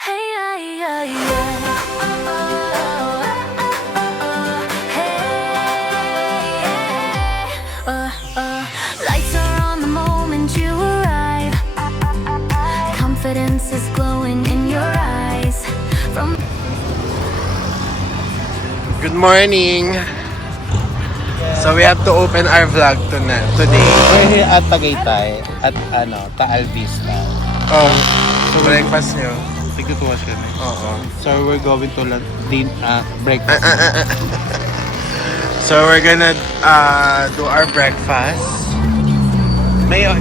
Hey, yeah, yeah, yeah. Hey, lights are on the moment you arrive. Confidence is glowing in your eyes. From Good morning! So we have to open our vlog today. We're here at Tagaytay at Taal Vista. Oh, so breakfast nyo. Tigtutuwas kami. Oo. So we're going to breakfast. So we're gonna do our breakfast. Mayon.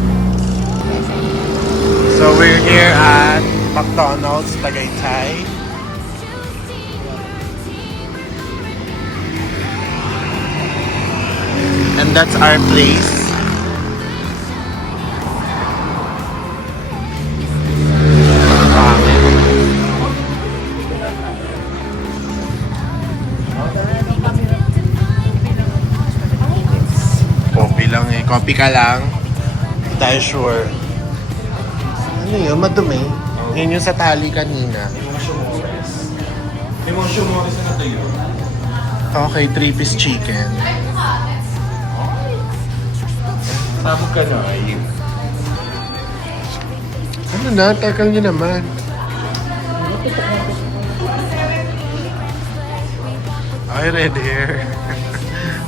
So we're here at McDonald's Tagaytay. And that's our place. Coffee lang eh. Coffee ka lang. Hindi tayo sure. Ano yun? Madumi. Yun yung sa tali kanina. May mga shumoris na tayo. Okay, 3-piece chicken. Sabog ka na ay. Ano na? Takal nyo naman. Okay, red hair.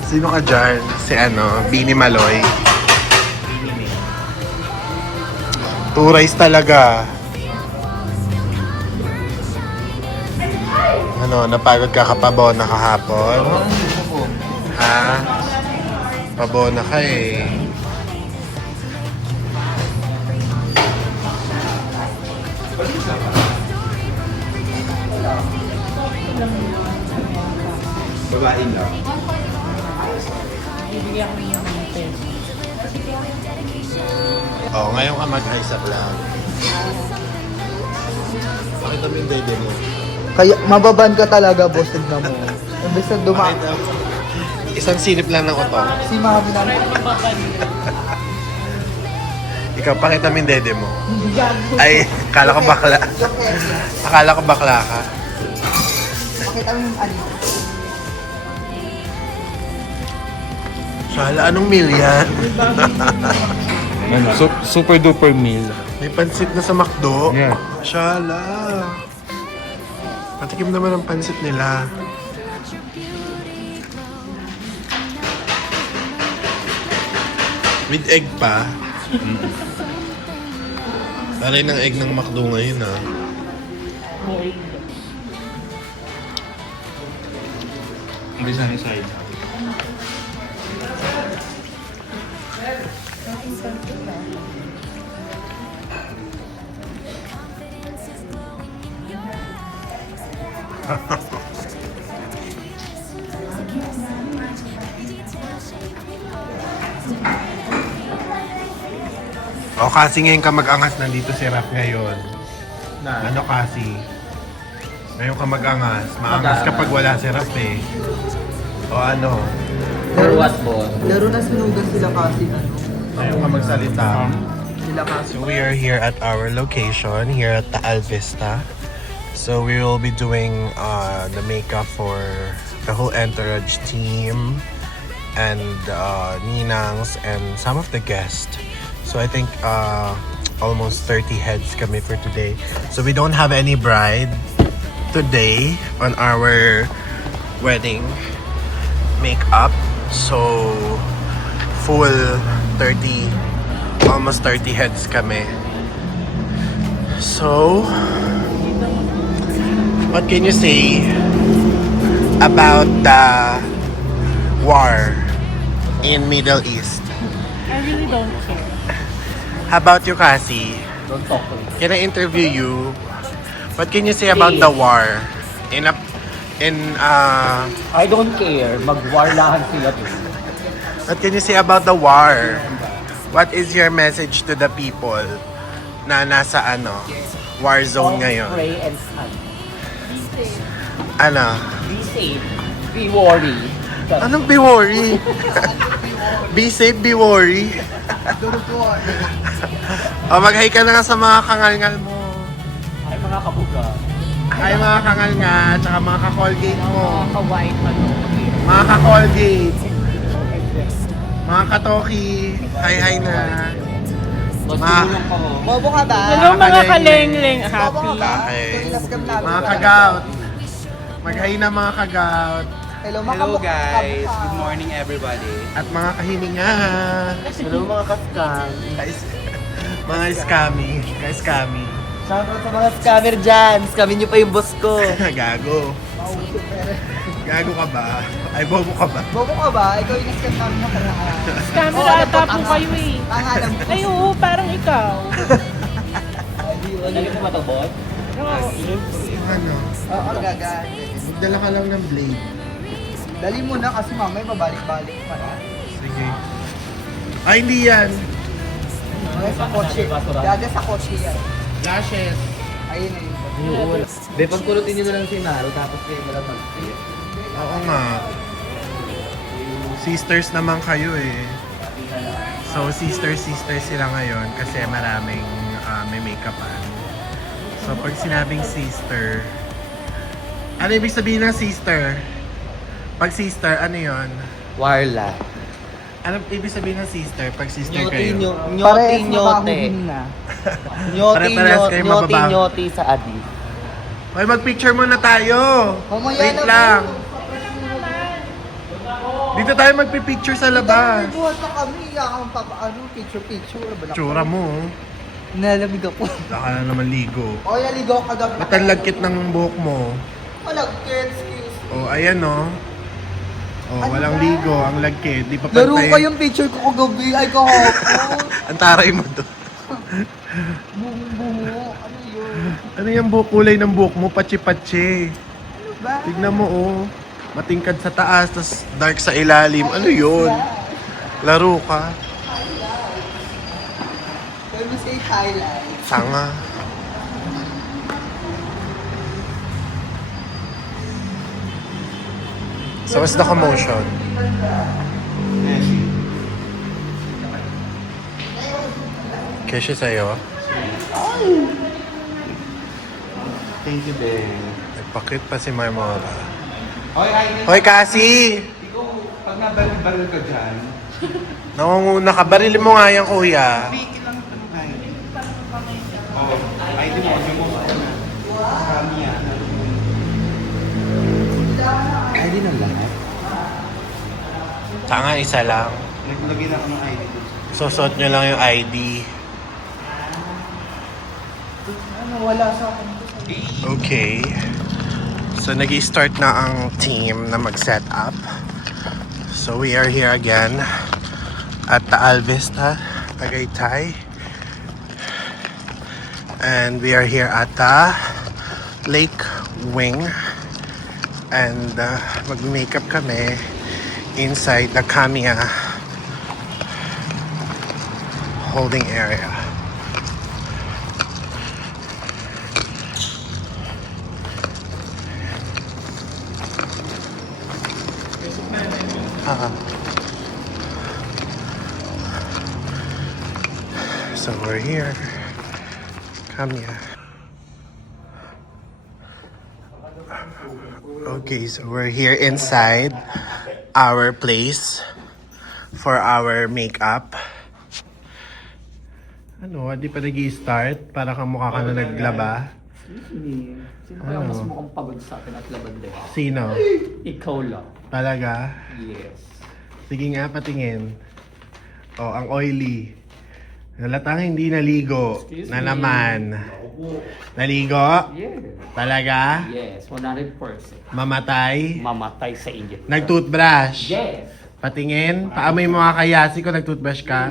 Sino ka dyan? Si Bini Maloy. Two rice talaga. Napagod ka kapabona kahapon? Ha? Pabona ka eh. Babae lang. Oh, ngayon ka mag-hi sa vlog. Pakita mo yung dede mo. Kaya mababan ka talaga, boss. Tignan mo. Imbes na Pakita mo. Isang sinip lang ng utong. si mami na Ikaw, pakita mo yung dede mo. Ay, akala ko bakla. Akala ko bakla ka. Pakita mo yung ano. Shala, anong meal yan? Super duper meal. May pansit na sa McDo? Yeah. Shala. Patikim naman ang pansit nila. With egg pa. Taray ng egg ng McDo ngayon ah. Hindi sana side. O kasi ngayon ka mag-angas, nandito si Rap ngayon. Na. Ano kasi? Ngayon ka mag-angas. Maangas kapag wala si Rap eh. O ano? For what, boss? Laro na sunugan sila kasi ano. Ngayon ka magsalita. Sila kasi. So we are here at our location, here at Taal Vista. So we will be doing the makeup for the whole entourage team and ninangs and some of the guests. So I think almost 30 heads kami for today. So we don't have any bride today on our wedding makeup. So full 30, almost 30 heads kami. So what can you say about the war in Middle East? I really don't care. How about you, Cassie? Don't talk to me. Can I interview you? What can you say about the war in I don't care. Mag-war lahat sila dun. what can you say about the war? What is your message to the people na nasa war zone ngayon? Pray and stand. Ano? Be safe. Be worry. Anong be worry? Be safe, be worry. O, mag-hi ka na nga sa mga kangal-ngal mo. Ay, mga kabuga. Hi mga kangal nga, tsaka mga ka-Colgate mo. Ka-white ano. Mga ka-Colgate. Mga katoki. Hi na. Bobo ka ba? Hello mga Kaleng-leng. kaleng-leng. Bobo Happy. ka ba? Okay. Ilascam namin. Mga kagout. Mag-hi na mga kagout. Hello, Hello guys, good morning everybody. At mga kahininga. Hello mga kaskam. Guys, mga scammy. Guys, scammy. Shoutout sa mga scammer dyan. Scamin nyo pa yung boss ko. Gago. Gago ka ba? Ay, bobo ka ba? Bobo ka ba? Ikaw yung ilascam namin nakaraan. Camera Oo, ata po tanga. kayo eh. Pangalan mo. Ay oo, parang ikaw. Ano yung matobot? Ano? Oo, gaga. Magdala ka lang ng blade. Dali mo na kasi mamaya babalik-balik pa na. Sige. Ay, hindi yan. Okay, sa kotse. Dada sa kotse yan. Lashes. Ayun na yun. Be, pagkurutin nyo na lang si Maro tapos kayo na lang mag-fit. Oo nga. Sisters naman kayo eh. So, sisters sila ngayon kasi maraming may make-upan. So, pag sinabing sister, ano ibig sabihin ng sister? Pag sister, ano yon? Warla. Ano ibig sabihin ng sister pag sister Nyoti, kayo? nyoti, nyote. na. Nyoti, Pare-parehas kayo nyoti, mababa. nyoti sa adi. Hoy, mag-picture muna tayo! Mamaya Wait na, lang! bro. Dito tayo magpipicture sa labas. Buhat na kami. Ang picture-picture. Tsura mo. Nalamig ako. Baka na naman ligo. O, naligaw ka gabi. Ba't ang lagkit ng buhok mo? Malagkit, excuse. Oh, ayan oh. Oh, walang ligo, ang lagkit. Di pa Laro pantay. ko yung picture ko kagabi. Ay, kahapon. Ang taray mo to. Buho. Ano yun? Ano yung kulay ng buhok mo? Patsi-patsi. Ano ba? Tignan mo oh. Matingkad sa taas, tas dark sa ilalim. Ano yun? Laro ka. When we say highlight. Sanga. So what's the commotion? Kesha sa'yo? Thank you din. Nagpakit pa si Marmora. Hoy, Hoy, Cassie! ikaw, pag nabaril-baril ka dyan, Nangunguna ka. Barilin mo nga yan, kuya. bigil lang ito ng ID. Oh, ID mo, yung mo na. Kami yan. ID ng lahat? Sanga, isa lang. Naglagay na ako ng ID dito. Susot nyo lang yung ID. Ano, wala sa akin. Okay. So, nag-start na ang team na mag-set up. So, we are here again at Taal Vista, Tagaytay. And we are here at the Lake Wing. And mag-makeup kami inside the Kamiya holding area. So we're here. Kamiya. Okay, so we're here inside our place for our makeup. Ano, di pa nag-i-start? Para kang mukha ka na naglaba. Sino kaya mas mukhang pagod sa akin at laban din? Sino? Ikaw lang. Talaga? Yes. Sige nga, patingin. Oh, ang oily. Nalatang hindi naligo. Excuse Na me. naman. Naligo? Yes. Talaga? Yes, 100%. Mamatay? Mamatay sa inggit. Nag-toothbrush? Yes. Patingin? Paamoy mo nga kayasi ko nag-toothbrush ka?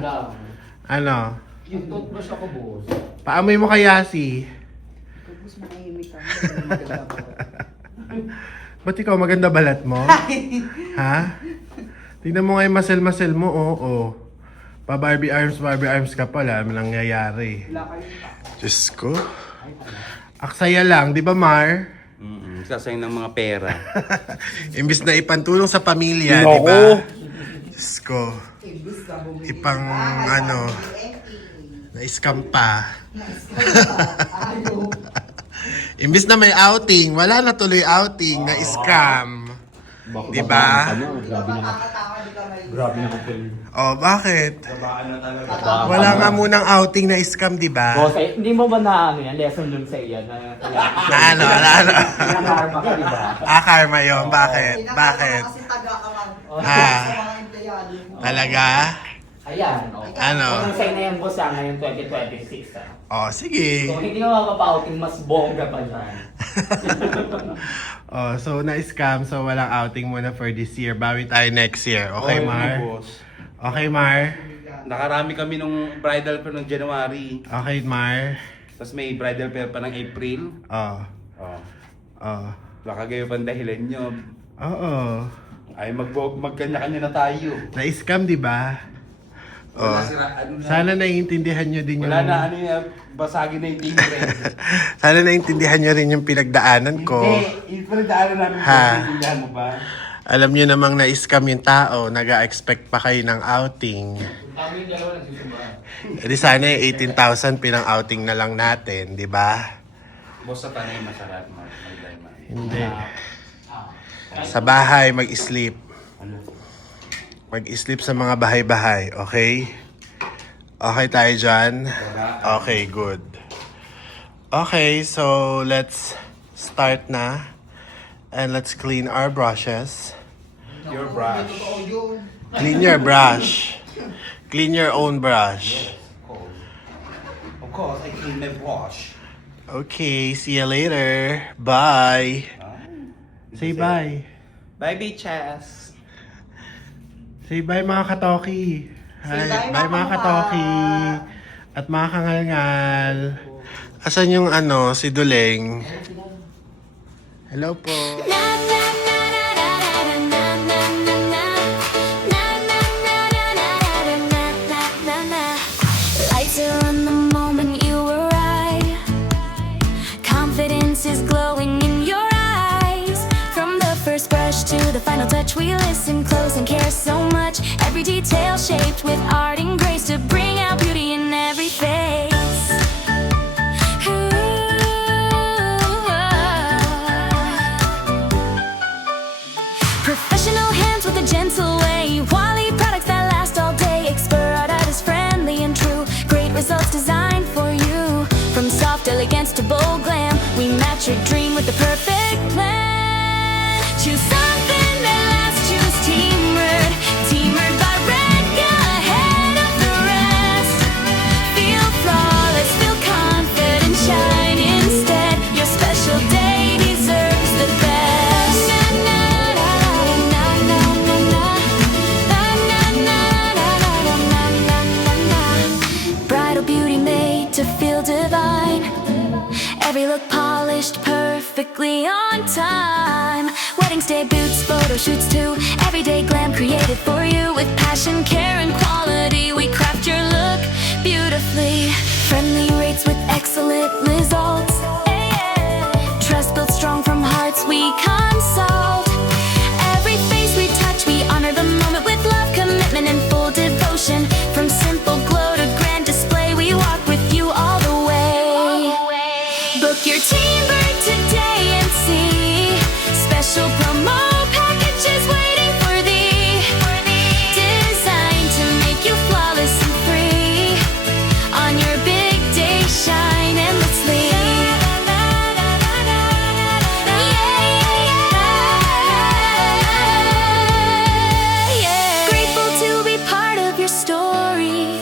Ano? Yung toothbrush ako, boss. Paamoy mo kayasi? Tapos manahimik ka. Maganda ka. Ba't ikaw maganda balat mo? Ha? Tingnan mo nga yung muscle mo, oo. Pa Barbie arms ka pala. Ano nangyayari? Diyos ko. Aksaya lang, di ba Mar? Sasayang ng mga pera. Imbis na ipantulong sa pamilya, di ba? Diyos ko. Ipang na-scam pa. Imbis na may outing, wala na tuloy outing na scam. Diba? Grabe naman po. Oh, bakit? Babaan na talaga. Wala nga munang outing na scam, diba? Boss, hindi mo ba na lesson dun sa iyan? Na ano? Karma ka, di ba? Karma yun. Bakit? Bakit? Kasi taga ka man. Ha? Sa mga empleyado mo. Talaga? Ayan, Ano? Kung sa'yo na yan, boss, ngayon 2026, Oh, sige. So, hindi ka mapapa-outing, mas bongga pa dyan. Oh, so na-scam, so walang outing muna for this year. Bawi tayo next year. Okay, Mar? Boss. Okay, Mar? Nakarami kami nung bridal fair ng January. Okay, Mar? Tapos may bridal fair pa ng April. Oh. Oh. Oh. Baka kayo pang dahilan nyo. Oo. Ay, magkanya-kanya na tayo. Na-scam, di ba? Oh. Wala sira, ano na. Sana naiintindihan nyo din yung... Wala na, ano yung basagin na yung tingre. Sana naiintindihan nyo rin yung pinagdaanan ko. Hindi, ipinagdaanan namin Ha? kung naiintindihan mo ba? Alam nyo namang na-scam yung tao, nag-expect pa kayo ng outing. Kami yung dalawa nagsusumba. E di sana yung 18,000 pinang-outing na lang natin, di ba? Boss, sa tanay masarap, mag-lima. Hindi. Sa bahay, mag-sleep. Mag-sleep sa mga bahay-bahay, okay? Okay tayo dyan? Okay, good. Okay, so let's start na. And let's clean our brushes. Your brush. Clean your brush. Clean your own brush. Of course, I clean my brush. Okay, see you later. Bye. Say bye. Bye, bitches. Say bye mga katoki. Hi, bye mga katoki. At mga kangal-ngal. Asan yung si Duleng? Hello po. Na na na na na na na na na na na na na na na na. Lights are on the moment you arrive. Confidence is glowing in your eyes. From the first brush to the final touch, we listen close and care so much. Every detail shaped with art and grace to bring out beauty in every face. Professional hands with a gentle way. Wally products that last all day. Expert art is friendly and true. Great results designed for you. From soft elegance to bold glam, we match your dream with the perfect plan. Choose something that lasts. Choose Teamword. Teamword by Redga, ahead of the rest. Feel flawless, feel confident, shine instead. Your special day deserves the best. Na na na na na na na na na na na na. Bridal beauty made to feel divine. Every look polished perfectly on time. Weddings day boots, photo shoots too. Everyday glam created for you with passion, care, and quality. We craft your look beautifully. Friendly rates with excellent results. Trust built strong from hearts we consult. Every face we touch, we honor the moment with love, commitment, and full devotion. From simple glow to grand display, we walk with you all the way. Book your Teamword today and see special promo packages waiting for thee. Designed to make you flawless and free. On your big day, shine endlessly. Grateful to be part of your story.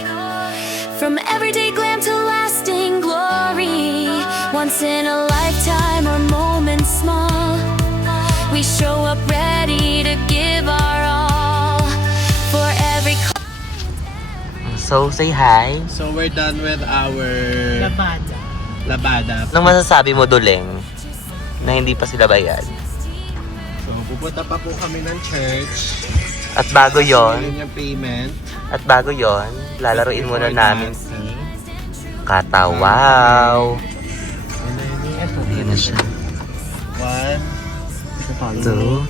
From everyday glam to lasting glory. Once in a lifetime or moment small, we show up ready to give our all. For every So, say hi. So we're done with our labada. Anong masasabi mo, Duleng, na hindi pa sila bayad? So pupunta pa po kami ng church. At bago yon, Yun yung payment. lalaruin muna Before namin that. si Kata. Wow! Ayan na siya. 1, 2.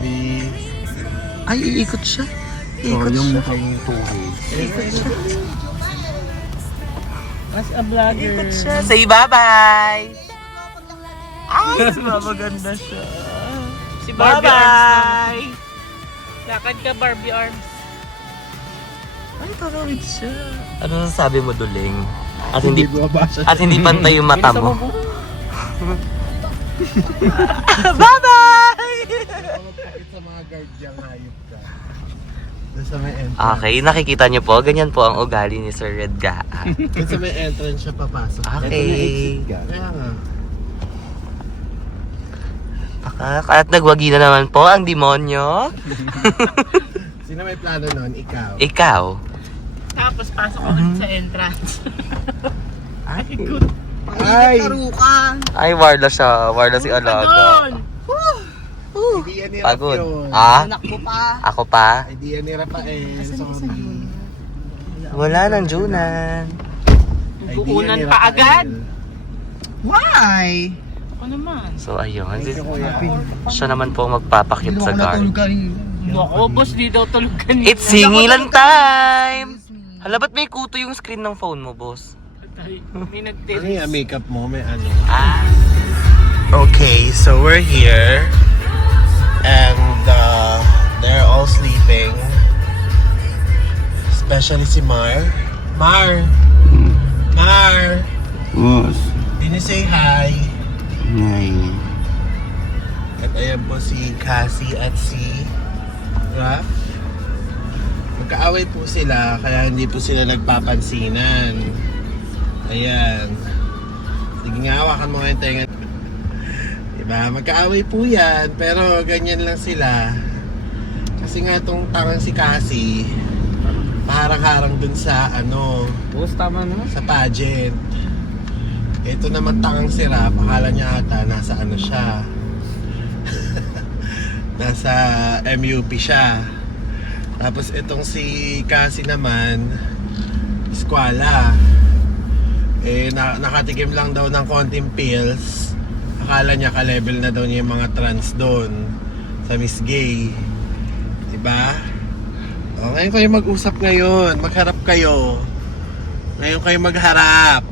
3. Ay, iikot siya. Iikot siya. Iikot siya. As a vlogger. Ikot siya. Say bye-bye! Ay, maganda siya. Si Barbie Arms Bye-bye! naman. Lakad ka, Barbie Arms. Ay, tarawid siya. Ano sasabi mo, Duling? At bumabasa. hindi pantay yung mata mo. Bye-bye! Magpakit sa mga guard diyang hayop ka. Doon sa may entrance. Okay, nakikita niyo po, ganyan po ang ugali ni Sir Red Gaan. Doon sa may entrance siya papasok. Okay. Kaya nga. At nagwagi na naman po ang demonyo. Sino may plano nun? Ikaw. Ikaw. Tapos pasok ako sa entrance. Ay! Ay, Warla siya. Warla si Alaga. Hindi yan ni Rap Pagod. yun. Ah? Ako pa? Hindi yan ni Rafael. Sorry. Wala nang Junan. Idea Kukunan ni pa Rafael. agad? Why? Ako naman. So, ayun. Thank you, kuya. Siya naman po ang magpapakit sa guard. Ako, boss, di daw tulog kanina. It's singilan time! Hala, ba't may kuto yung screen ng phone mo, boss? May Ano nag-text. yung makeup mo? May ano? Ah. Okay, so we're here. And they're all sleeping. Especially si Mar. Mar! Mar! Boss. Can you say hi? Ngay. At ayan po si Cassie at si Raph. Magkaaway po sila, kaya hindi po sila nagpapansinan. Ayan. Sige nga, hawakan mo nga yung tenga. Diba? Magkaaway po yan, pero ganyan lang sila. Kasi nga itong tangang si Cassie, paharang-harang dun sa Boss, tama na. sa pageant. Ito naman tangang si Raph, akala niya ata nasa ano siya. Nasa MUP siya. Tapos itong si Cassie naman, eskwela. Nakatikim lang daw ng konting pills. Akala niya ka-level na daw niya yung mga trans doon sa Miss Gay. Diba? O, ngayon kayo mag-usap ngayon. Magharap kayo. Ngayon kayo magharap.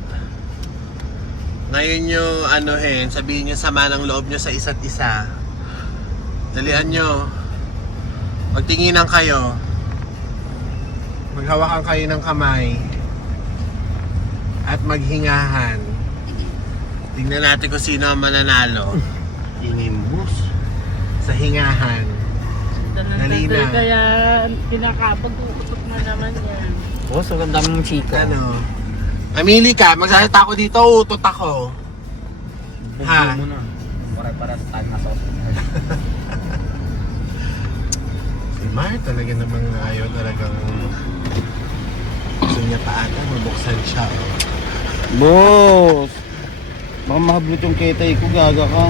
Ngayon nyo, sabihin nyo sama ng loob nyo sa isa't isa. Dalian nyo. Magtinginan kayo. Maghawakan kayo ng kamay. At maghingahan. Tingnan natin kung sino ang mananalo. Inimbus. Sa hingahan. Halina. Kaya pinakapag-uutot na naman yan. Boss, ang dami mong chika. Ano? Mamili ka. Magsasalita ako dito. Utot ako. Ha? Para sa time na sa hospital. Si Mar talaga namang ayaw talagang gusto niya pa ata. Mabuksan siya. Boss! Baka mahablot yung ketay ko, gaga ka.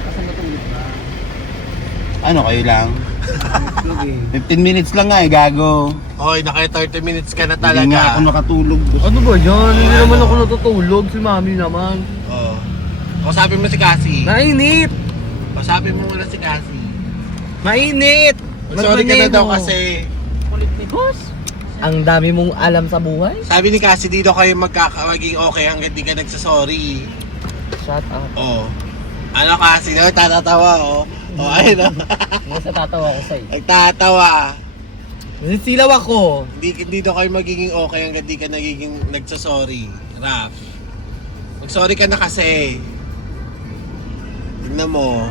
Kasan natulog ba? Ano kayo lang? Tulog eh. 15 minutes lang nga gago. Hoy, naka 30 minutes ka na Hindi nga ako talaga. nakatulog. boss. Ano ba yan? Hindi naman ako natutulog. Si mami naman. Oh. Kausapin mo si Cassie. Mainit! Kausapin mo muna si Cassie. Mainit! Sorry ka na daw kasi. Kulit ni boss. Ang dami mong alam sa buhay. Sabi ni Cassie, dito kayo maging okay hanggang di ka nagsasorry. Shut up. Oh. Ano Cassie? No? Tatatawa oh. Oh, ayun oh. Basta tatawa ko sa'yo. Nagtatawa. Silaw ako. Dito kayo magiging okay hanggang di ka nagsasorry. Raph. Mag-sorry ka na kasi. Tignan mo.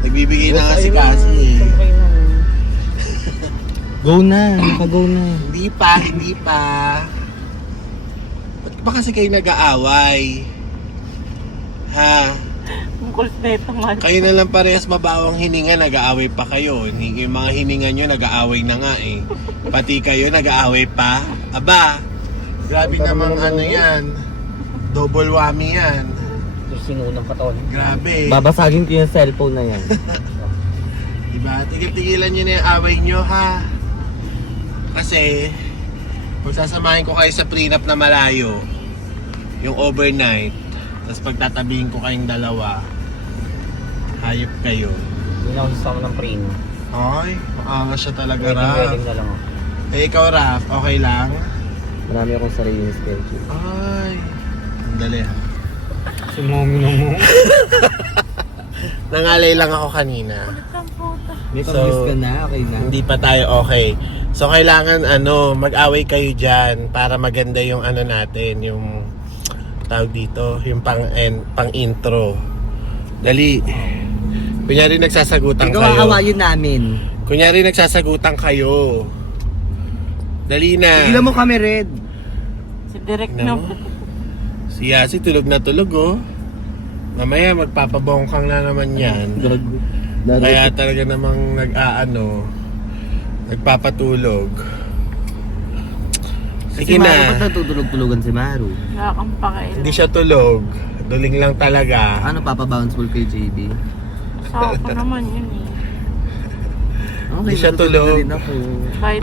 Nagbibigay na nga si Cassie. Go na. Naka-go na. Hindi pa. Ba't ba kasi kayo nag-aaway? Ha? Ang kulit na ito man. Kayo na lang parehas mabawang hininga, nag-aaway pa kayo. Yung mga hininga nyo, nag-aaway na nga eh. Pati kayo, nag-aaway pa. Aba, grabe namang ano yan. Double whammy yan. Sinunang katawan. Grabe. Babasagin ko yung cellphone na yan. Diba? Tigil-tigilan nyo na yung away nyo ha. Kasi, kung sasamahin ko kayo sa prenup na malayo, yung overnight, tapos pagtatabihin ko kayong dalawa, hayop kayo. Hindi na ako sasama ng primo. Ay, maangas siya talaga, Wedding Raph. na lang ako. Eh, ikaw, Raph, okay lang? Marami akong sariling schedule. Ay, dali ha. Si mommy na mo. Nangalay lang ako kanina. May So, pag-miss ka na, okay na. Hindi pa tayo okay. So kailangan mag-away kayo dyan para maganda yung natin, yung tawag dito, yung pang intro. Dali. Kunyari nagsasagutan Ikaw kayo. aawayin namin. Kunyari nagsasagutan kayo. Dali na. Ilan mo kami, Red? Si Direk Tignan mo. Si Yasi tulog na tulog oh. Mamaya magpapabongkang na naman yan. Kaya talaga namang nagpapatulog. Sige Maru, na. ba't natutulog-tulogan si Maru? Wala kang pakialam. Hindi siya tulog. Duling lang talaga. Ano, papabounce ball kay JB? Sa ako naman yun eh. Hindi siya tulog. na rin ako. Kahit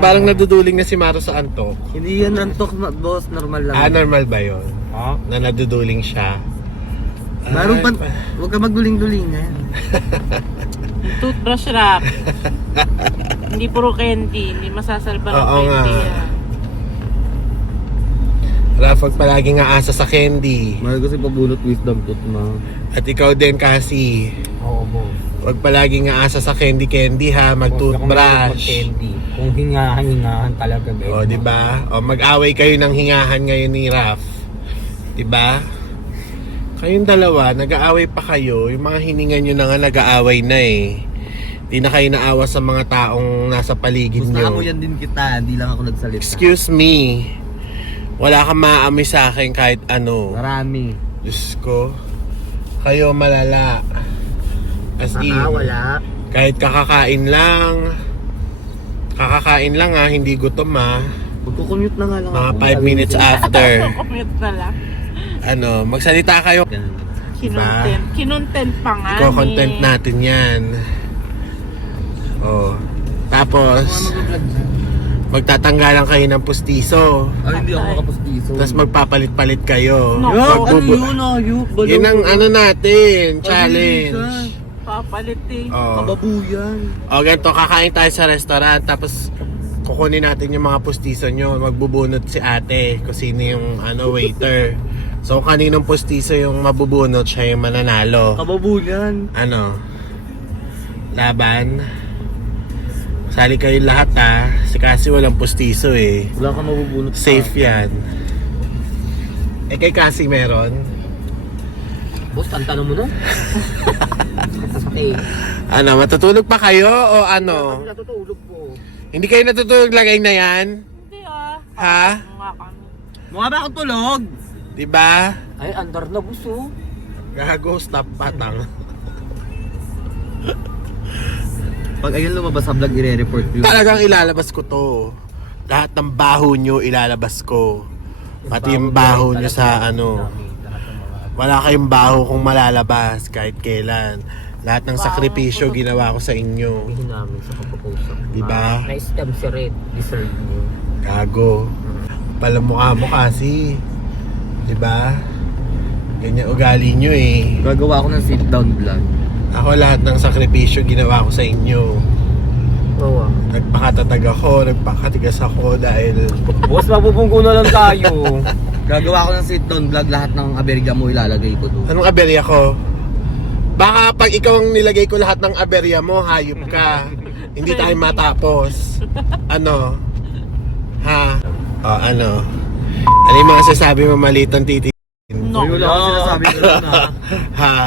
Parang naduduling na si Maru sa antok. Hindi yan antok, boss. Normal lang. Normal ba yun? Ha? Na naduduling siya. Maru, Ay, huwag ka magduling-dulingan. toothbrush wrap. Hindi puro candy. Hindi masasalba ng Oo candy nga. yan. Rafag palagi nga asa sa candy. Maru kasi pabulot wisdom tooth mo. At ikaw din kasi. Oo, boss. Huwag palagi nga asa sa candy ha, mag-toothbrush. Kung hingahan talaga. O, di ba? O, mag-away kayo ng hingahan ngayon ni Raf. Di ba? Kayong dalawa, nag-aaway pa kayo. Yung mga hininga nyo na nga nag-aaway na eh. Di na kayo naawa sa mga taong nasa paligid Gusto nyo. mo yan din kita, hindi lang ako nagsalita. Excuse me. Wala kang maamoy sa akin kahit ano. Marami. Diyos ko. Kayo malala. As in. Wala. Kahit kakakain lang. Kakakain lang hindi gutom Magkukumute na nga lang Mga ako. 5 minutes after. Commute na lang. Magsalita kayo. Kinontent. Kinontent pa nga. Iko-content eh. natin yan. Oh. Tapos, magtatanggalan kayo ng pustiso. Ay, hindi ako makapustiso. Tapos magpapalit-palit kayo. No. Magbubu- ayun? Yun ang natin, challenge. Papalit eh. Oh. Kababuyan. O ganito, kakain tayo sa restaurant. Tapos, kukunin natin yung mga pustiso nyo. Magbubunot si ate kung sino yung waiter. So, kaninong pustiso yung mabubunot, siya yung mananalo. Kababuyan. Laban. Sali kayo lahat kasi walang pustiso eh. Wala ka mabubunot. Safe yan. Kay Cassie meron. Boss, tantanong mo na. Sasakay. Matutulog pa kayo o ano? Natutulog po. Hindi kayo natutulog lagay na yan? Hindi Ha? Mukha kami. Mukha ba akong tulog? Diba? Ay, andar na buso. Gago, stop patang. Pag ayun lumabas sa vlog, i-report yun. Talagang ilalabas ko to. Lahat ng baho nyo ilalabas ko. Pati yung baho nyo sa Wala kayong baho kung malalabas kahit kailan. Lahat ng sakripisyo ginawa ko sa inyo. Sabihin namin sa pagpapost. Diba? Na-stem si Red. Deserve mo. Gago. Palamukha mo kasi. Diba? Ganyan ugali nyo eh. Gagawa ko ng sit down vlog. Ako lahat ng sakripisyo ginawa ko sa inyo. Oo. Nagpakatatag ako, nagpakatigas ako dahil Boss, mapupungko na lang tayo. Gagawa ko ng sit down vlog. Lahat ng aberga mo ilalagay ko doon. anong aberya ko? Baka pag ikaw ang nilagay ko lahat ng aberya mo, hayop ka. Hindi tayo matapos. Ano? Ha? O ano? Ano yung mga sasabi mo maliit ang titi? No. Wala akong sinasabi ko na. Ha?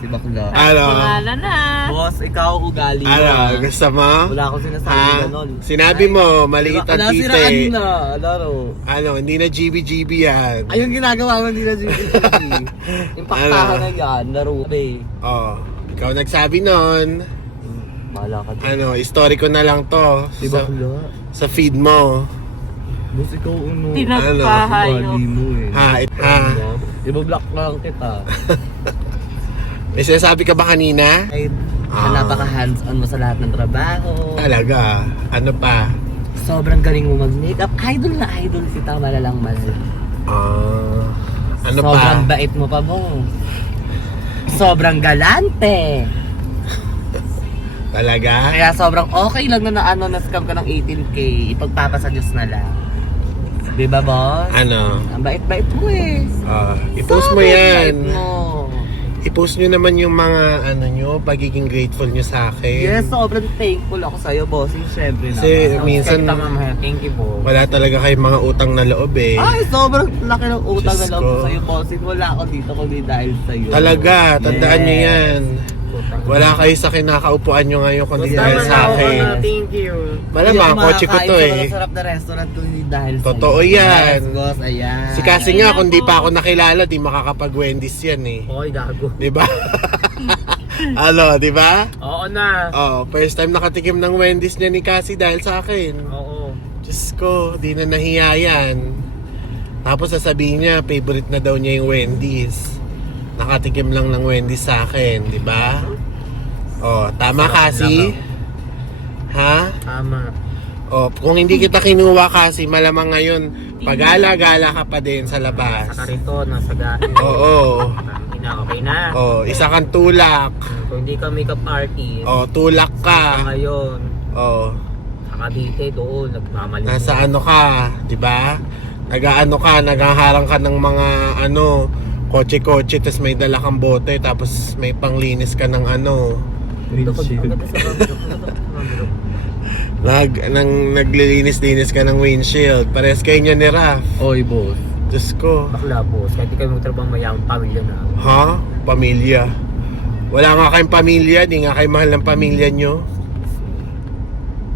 Si Bakla. Ano? Pangalan na. Boss, ikaw ugali mo. Ano? Gusto mo? Wala akong sinasabi Ha? ganon. Sinabi mo, maliit ang Wala, titi. siraan na. Alaro. Ano? Hindi na GB-GB yan. Ayun ginagawa mo nila si Yung paktahan na yan, laro eh. Oh, ikaw nagsabi nun. Bahala ka dyan. Ano, story ko na lang to. Si Bakla. Sa feed mo. Boss, ikaw uno. Tinagpahayo. Ugali mo eh. Ha? Iba-block na lang kita. May sinasabi ka ba kanina? Ay, Ah. napaka hands-on mo sa lahat ng trabaho. Talaga? Ano pa? Sobrang galing mo mag-makeup. Idol na idol si Tama na lang mahal. Ano Sobrang pa? bait mo pa mo. Sobrang galante. Talaga? Kaya sobrang okay lang na na-scam ka ng 18K. Ipagpapasa Diyos na lang. Di ba, boss? Ano? Ang bait-bait mo eh. I-post mo Bait yan. mo. I-post nyo naman yung mga ano nyo, pagiging grateful nyo sa akin. Yes, sobrang thankful ako sa'yo, bossing. Syempre Kasi naman. minsan Thank you po. wala talaga kayong mga utang na loob eh. Ay, sobrang laki ng utang na Diyos loob ko ko. sa'yo, bossing. Wala ako dito kundi dahil sa'yo. Talaga, tandaan nyo Yes. yan. Wala kayo sa kinakaupuan nyo ngayon kundi dahil sa akin. Thank you. Malamang, kotse ko to eh. Hindi ako masarap na restaurant kung hindi dahil sa'yo. Totoo yan. Yes, boss, ayan. Si Cassie nga, kung di pa ako nakilala, di makakapag-Wendy's yan eh. Hoy, gago. Di ba? Ano, di ba? Oo na. Oh, first time nakatikim ng Wendy's niya ni Cassie dahil sa akin. Oo. Diyos ko, di na nahiya yan. Tapos sasabihin niya, favorite na daw niya yung Wendy's. Nakatikim lang ng Wendy's sa akin, di ba? Oh, tama Cassie? Ha? Tama. Oh, kung hindi kita kinuha kasi malamang ngayon pag-gala-gala ka pa din sa labas. Sa karito, nasa gaano. Oo. Okay na. Oh, isa kang tulak. Kung hindi ka makeup artist, Oh, tulak ka. ngayon, Oh, sa Cavite doon, nagmamali. nasa ano ka, 'di ba? Nag-aano ka, naghaharang ka ng mga ano, kotse-kotse, tapos may dala kang bote, tapos may panglinis ka ng ano. Naglilinis-linis ka ng windshield. Parehas kayo niya ni Raf. Oy, boss. Diyos ko. Bakla, boss. Kahit di kayo magtrabaho mayamang pamilya na. Ha? Pamilya? Wala nga kayong pamilya, di nga kayo mahal ng pamilya nyo.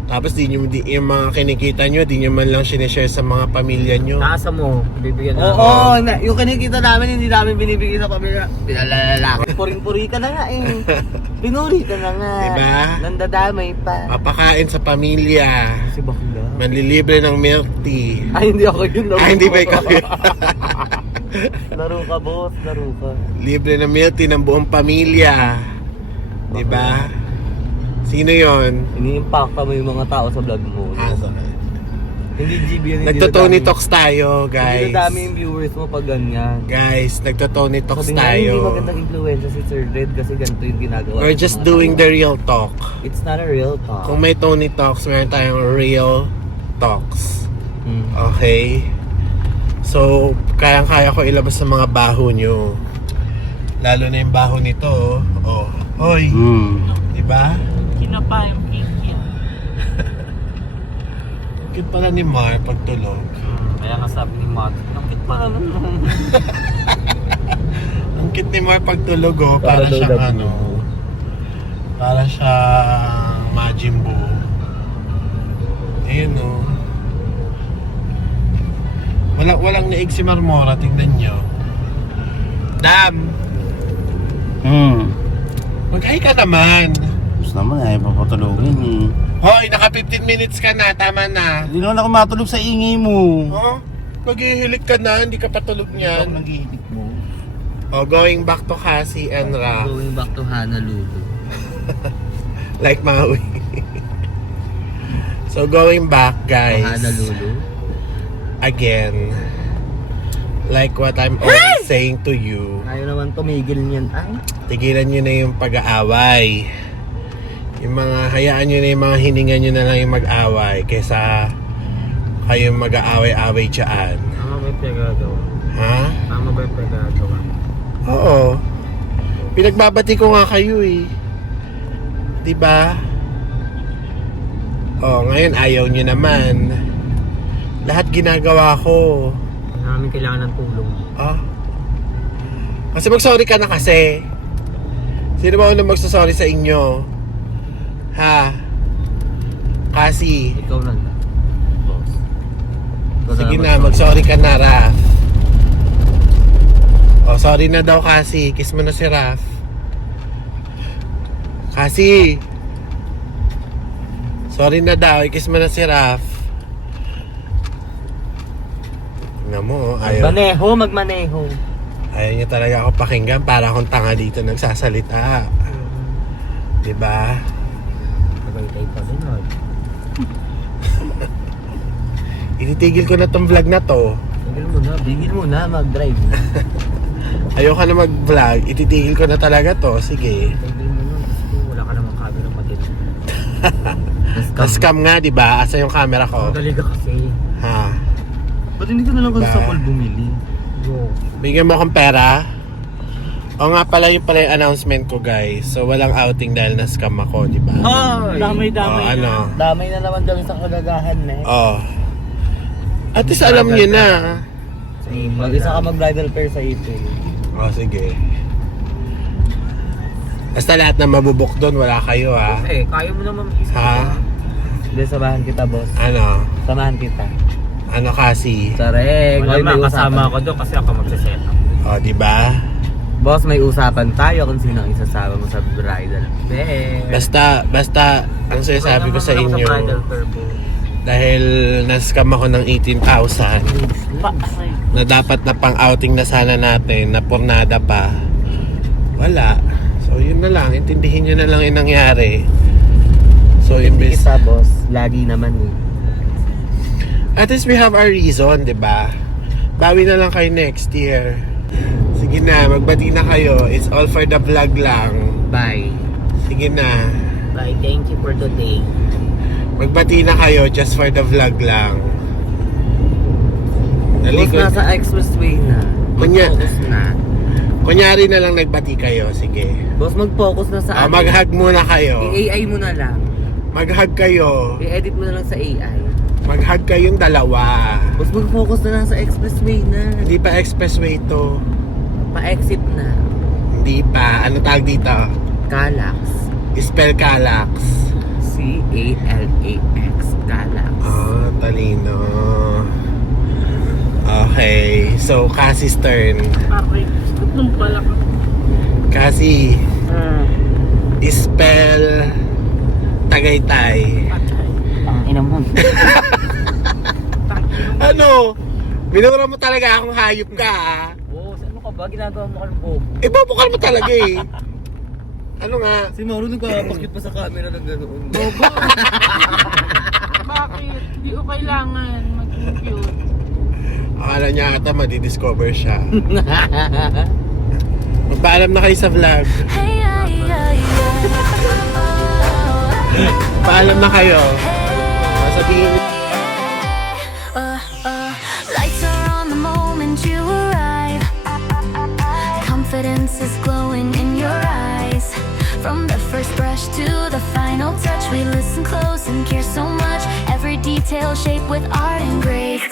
Tapos yung mga kinikita nyo, di nyo man lang sinishare sa mga pamilya nyo. Taasa mo, bibigyan na. Oo, yung kinikita namin, hindi namin binibigay sa pamilya. Pinalalaki. Puring-puri ka na nga eh. Pinuri ka na nga. Diba? Nandadamay pa. Papakain sa pamilya. Si bakla. Manlilibre ng milk tea. Ay, hindi ako yun. Laro Hindi ko. ba ikaw yun? Laro ka, boss. Laro ka. Libre ng milk tea ng buong pamilya. Diba? Sino yon? Ini-impacta mo yung mga tao sa vlog mo. Hindi GB yan. Nagto-Tony Talks tayo, Hindi guys. dami yung viewers mo pag ganyan. Guys, nagto-Tony Talks Sabi nga, hindi tayo. magandang influensya si Sir Red kasi ganito yung ginagawa. We're sa just mga doing tao. the real talk. It's not a real talk. Kung may Tony Talks, meron tayong real talks. Hmm. Okay? So, kayang-kaya ko ilabas sa mga baho nyo. Lalo na yung baho nito. Oh. Hoy, diba? Kinapa yung kinkin. Cute pala ni Mar pagtulog. Kaya nga sabi ni Matt, nakit pa naman. Ang cute ni Mar pagtulog, oh. Para Para siyang daw ano. Para siyang Majin Buu. Ayun, oh. Walang naig si Marmora, tingnan nyo. Dam! Mag-hi ka naman. Gusto naman ay papatulogin eh. Hoy, naka 15 minutes ka na, tama na. Hindi naman ako matulog sa ingay mo. Oh, maghihilik ka na, hindi ka patulog Ano niyan. nag-iitik mo? Oh, going back to Cassie and Ra. Going back to Honolulu. Like Maui. So going back, guys. Honolulu. Again. Like what I'm always saying to you. Ayaw naman tumigil niyan. Ay, Tigilan nyo na yung pag-aaway. Yung mga, hayaan nyo na yung mga hininga nyo na lang yung mag-away kaysa kayong mag-aaway-away dyan. tama ba yung pinagagawa? Ha? Tama ba yung pinagagawa? Oo. Pinagbabati ko nga kayo eh. Diba? Oh, ngayon ayaw nyo naman. Lahat ginagawa ko. Namin kailangan ng tulong. Ah. Kasi mag-sorry ka na kasi. Sino ba unang magsasorry sa inyo? Ha? Kasi. Ikaw lang. Boss. Sige na, mag-sorry ka na, Raf. Oh, sorry na daw kasi. Kiss mo na si Raf. Kasi. Sorry na daw, i-kiss mo na si Raf. Tingnan mo, ayaw. Magmaneho. Ayaw niya talaga ako pakinggan para akong tanga dito nagsasalita. Diba? Nagaytay pa din, Lord. Ititigil ko na tong vlog na to. Bigil mo na, mag-drive. Ayoko na mag-vlog. Ititigil ko na talaga to. Sige. Bigil mo na, kasi wala ka namang camera matindi. Na-scam nga, diba? Asa yung camera ko? Madali ka kasi. Ha? Ba't hindi ko na lang kasi Diba? sa Paul bumili? Bigyan mo akong pera. O nga pala yung announcement ko guys. So walang outing dahil na-scam ako, di ba? Ay! Damay-damay Oh, ano? Damay na naman kami sa kagagahan na eh. Oh. At least alam niyo na. Mag-isa ka mag-bridal pair sa April. Oh, sige. Basta lahat na mabubok doon, wala kayo ha. Eh, kaya mo naman isa. Ha? Hindi, samahan kita, boss. Ano? Samahan kita. Ano kasi? Sarek. Wala May makasama usapan. ako doon kasi ako magsiset up. Oh, di ba? Boss, may usapan tayo kung sino ang isasama mo sa bridal pair. Basta ang sinasabi ko sa inyo, turbo. dahil na-scam ako ng 18,000 na dapat na pang outing na sana natin, na pornada pa. Wala. So yun na lang, intindihin nyo na lang yung nangyari. So Hindi imbes, kita, boss. Lagi naman eh. at least we have our reason, di ba? Bawi na lang kayo next year. Sige na, magbati na kayo. It's all for the vlog lang. Bye. Sige na. Bye. Thank you for today. Magbati na kayo just for the vlog lang. Boss, Nalikod. nasa expressway na. Kunya- Mag-focus na. Kunyari na lang nagbati kayo. Sige. Boss, mag-focus na sa Mag-hug muna kayo. I-AI mo na lang. Mag-hug kayo. I-edit mo na lang sa AI. Mag-hug kayong dalawa. Boss, mag-focus na lang sa expressway na. Hindi pa expressway to. Pa-exit na. Hindi pa. Ano tawag dito? Calax. Spell Calax. C-A-L-A-X. Calax. Ah, talino. Okay. So, Cassie's turn. Okay. Nung pala ka. Cassie. Spell Tagaytay. Ang ina mo. Ano? Minura mo talaga akong hayop ka, ah. Boss, ano ka ba? Ginagawa mo ka ng bobo. Eh, babukal mo talaga eh. Ano nga? Si Mauro nagpapakit pa sa camera ng ganoon. Bakit? Hindi ko kailangan mag-compute. Akala niya ata madidiscover siya. Magpaalam na kayo sa vlog. Hey, yeah, yeah, yeah. Paalam na kayo. Sabihin niyo. Lights are on the moment you arrive. Confidence is glowing in your eyes. From the first brush to the final touch, we listen close and care so much. Every detail shaped with art and grace.